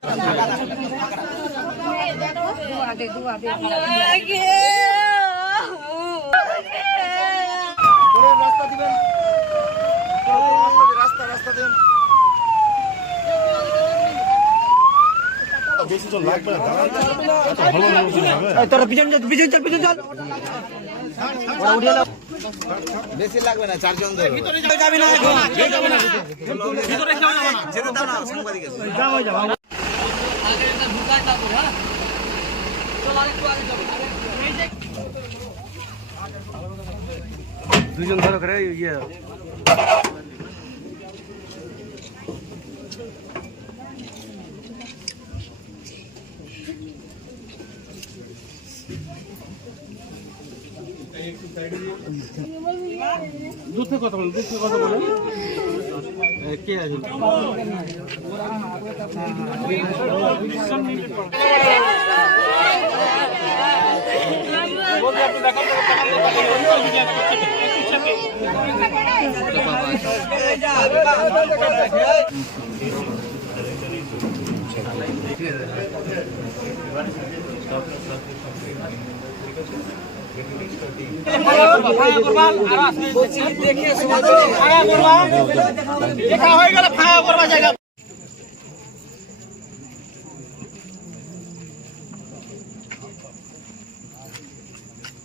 তোরা পিছন চল, পিছন চল, পিছন চল। বেশি লাগবে না, চারজন যাবি না, দুজন ধরো করে ইয়ে দূর থেকে কথা বলেন, দূর থেকে কথা বলেন। কে আছে?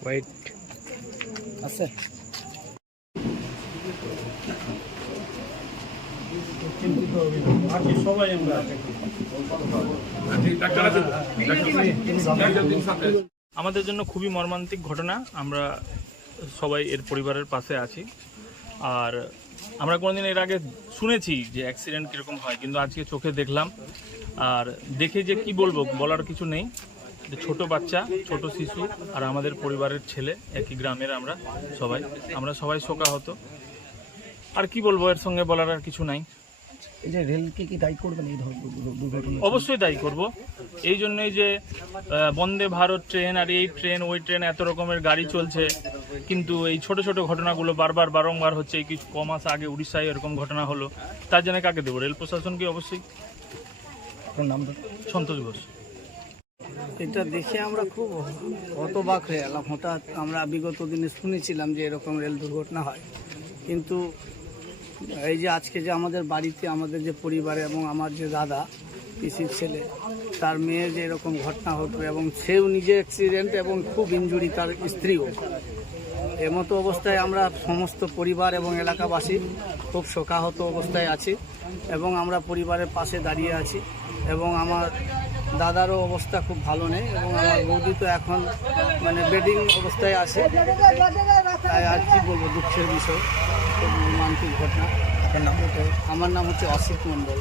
ওয়েট আছে আমাদের জন্য খুবই মর্মান্তিক ঘটনা। আমরা সবাই এর পরিবারের পাশে আছি। আর আমরা কোনোদিন এর আগে শুনেছি যে অ্যাক্সিডেন্ট কীরকম হয়, কিন্তু আজকে চোখে দেখলাম। আর দেখে যে কি বলবো, বলার কিছু নেই। যে ছোট বাচ্চা, ছোট শিশু আর আমাদের পরিবারের ছেলে, একই গ্রামের আমরা সবাই শোকাহত। আর কি বলবো, এর সঙ্গে বলার আর কিছু নাই। এই যে রেলকে কি দায়ী করবেন এই দুর্ঘটনা? অবশ্যই দায়ী করব। এই জন্যই যে বন্দে ভারত ট্রেন আর এই ট্রেন ওই ট্রেন এত রকমের গাড়ি চলছে, কিন্তু এই ছোট ছোট ঘটনাগুলো বারবার হচ্ছে। এই কিছু কমাস আগে উড়িষ্যায় এরকম ঘটনা হলো, তার জন্য কাকে দেবো? রেল প্রশাসনকে অবশ্যই। আপনার নাম? সন্তোষ ঘোষ। এটা দেখে আমরা খুব হতবাক হয়ে গেলাম। হঠাৎ আমরা বিগত দিনে শুনেছিলাম যে এরকম রেল দুর্ঘটনা হয়, কিন্তু এই যে আজকে যে আমাদের বাড়িতে আমাদের যে পরিবারে এবং আমার যে দাদা পিসির ছেলে, তার মেয়ের যে এরকম ঘটনা ঘটবে এবং সেও নিজে অ্যাক্সিডেন্ট এবং খুব ইনজুরি, তার স্ত্রীও। এমতো অবস্থায় আমরা সমস্ত পরিবার এবং এলাকাবাসী খুব শোকাহত অবস্থায় আছি এবং আমরা পরিবারের পাশে দাঁড়িয়ে আছি। এবং আমার দাদারও অবস্থা খুব ভালো নেই এবং আমার বৌদি তো এখন মানে বেডিং অবস্থায় আছে। তাই আর কি বলবো, দুঃখের বিষয়, খুব রোমান্টিক ঘটনা। আমার নাম হচ্ছে অসিত মণ্ডল।